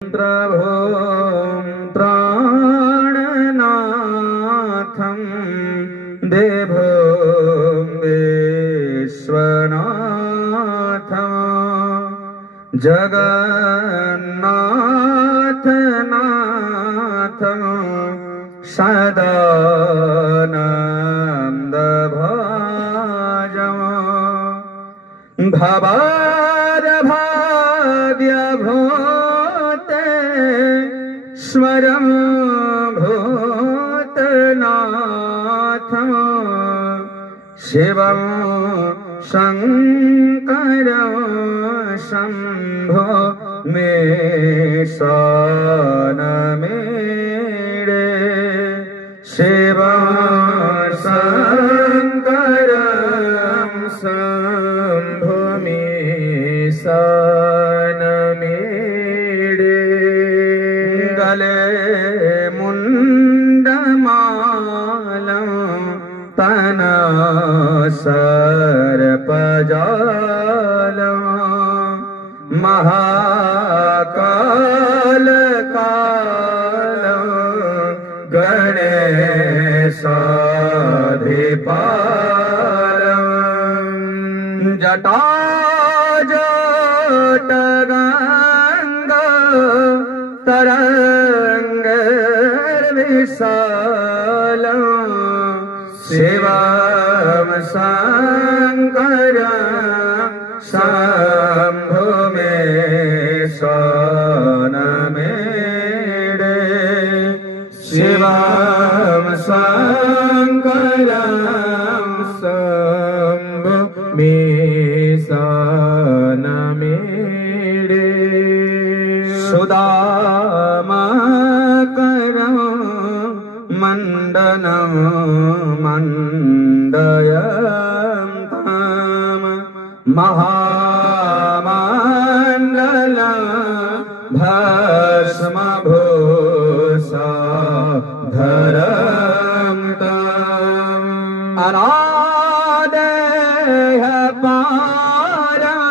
प्रभुं प्राणनाथं देवं विश्वनाथं जगन्नाथनाथं सदानन्दभाजं भवारभाव्यभूतेश्वरं भूतनाथं शिवं शङ्करं शम्भो मे शरणमेरे शिवं शङ्करं शम्भो मे शरणमेरे गले मुण्डमालं तना सर्पजालं महाकालकालं गणेशाधिपालं जटाजटगङ्गा तरङ्गविशालं शिवं शङ्करं शम्भो मे शरणमेरे शिवं शङ्करं शम्भो मे शरणमेरे सुदामाकरं मण्डनं मण्डयन्तं महामण्डलं भस्मभूषाधरं तम् अनादेयपारं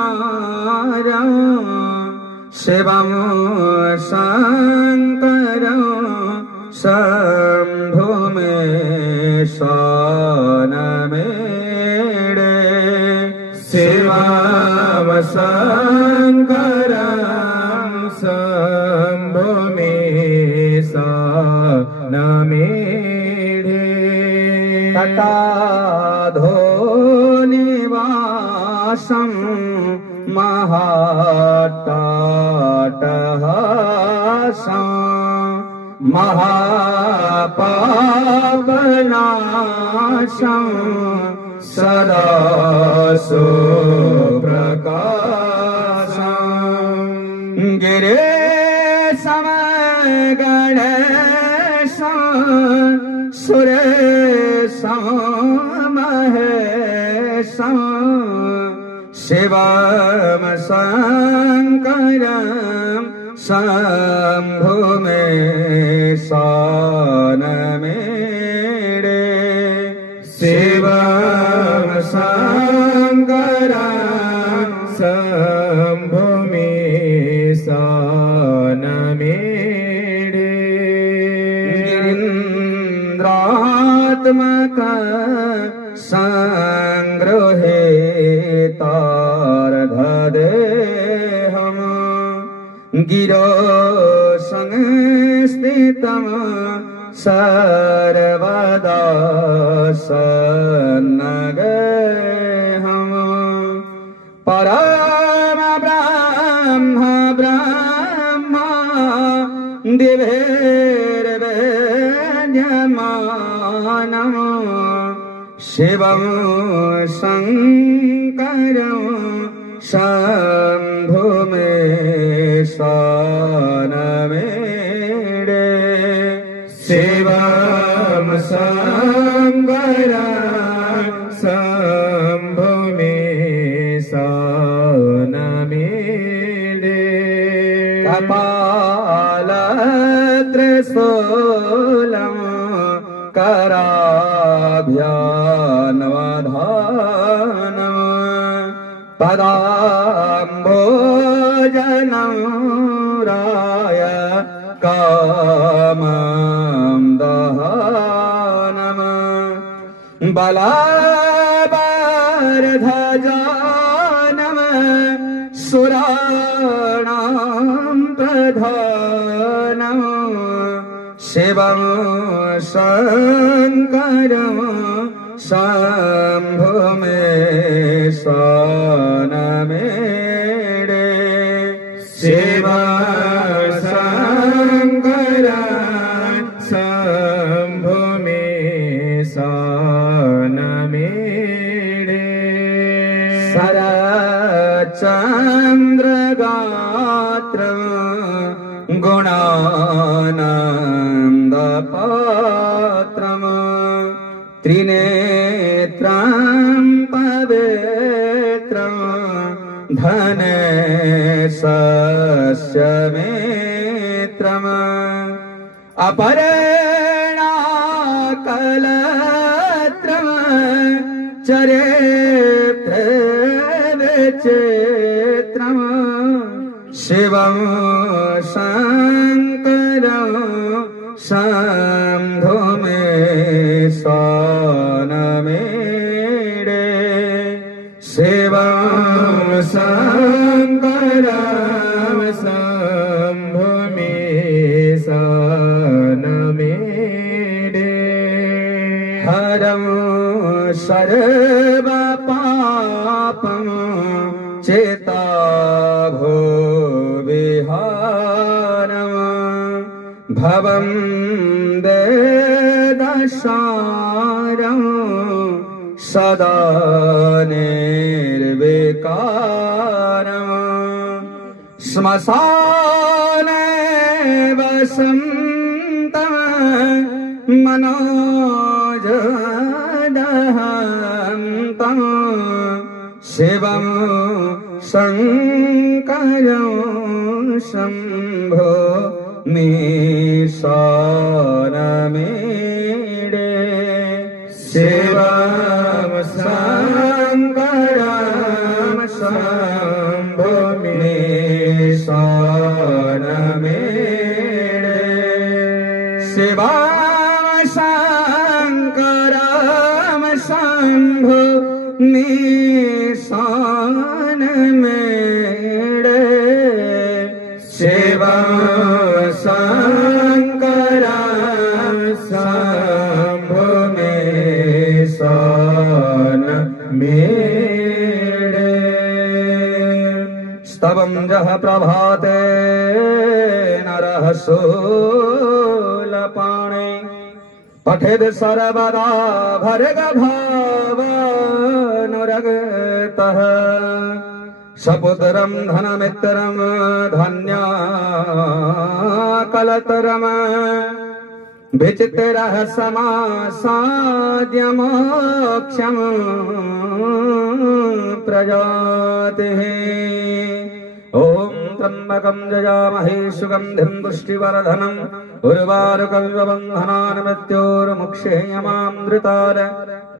महाहोममारं शिवं शङ्करं शम्भो मे शरणमेरे शिवं शङ्करं शम्भो मे शरणमेरे तटाधोनिवासं महाट्टाटहासं महापापनाशं सदा सुप्रकाशं गिरीशं गणेशं सुरेशं महेशं शिवं शङ्करं शम्भो मे शरणमेरे शिवं शङ्करं शम्भो मे शरणमेरे गिरीन्द्रात्मक संगृहीतार्धदेहं गिरो संस्थितं सर्वदा सन्नगेहं परम ब्रह्म ब्रह्मा दिव्यैर्वेद्यमानं शिवं शङ्करं शम्भो मे शरणमेरे शिवं शङ्करं शम्भो मे शरणमेरे कपालत्रिशूलं कराभ्यान्वधानं पदाम्भोजनं राय कामं दहनम् बलाबर्धजानम् सुराणां प्रधानम् शिवं शङ्करं शम्भो मे शरणमेडे शिव शङ्कर शम्भो मे शरणमेडे शरच्चन्द्रगात्रं गुणानन्दपात्रम् त्रिनेत्रं पवित्रं धनेशस्यमेत्रम् अपरेणाकलत्रम् चरित्रविचित्रम् शिवं शङ्करं शम्भो मे शरणमेडे शिवं शङ्करं शम्भो मे शरणमेडे हरं सर्वपापं चेता भो विहारम् भवं देदशारं सदा निर्विकारम् श्मशाने वसन्तं मनोजदहन्तं शिवं शङ्करं शम्भो मे शरणमेडे शिवं शङ्करं शम्भो मे शरणमेडे शिवं शङ्करं शम्भो मे शरणमेडे शिवं शङ्करं शम्भो मे शरणमेडे स्तवं जः प्रभाते नरः शूलपाणे पठेद् सर्वदा भर्गभावनुरगतः सपुत्रं धनमित्रं धन्याकलतरम् विचित्रः समासाद्य मोक्षं प्रजातिः ॐ त्र्यम्बकं जयामहे सुगन्धिं पुष्टिवर्धनम् उर्वारुकविवबन्धनान् मृत्योर्मुक्षेयमामृतात्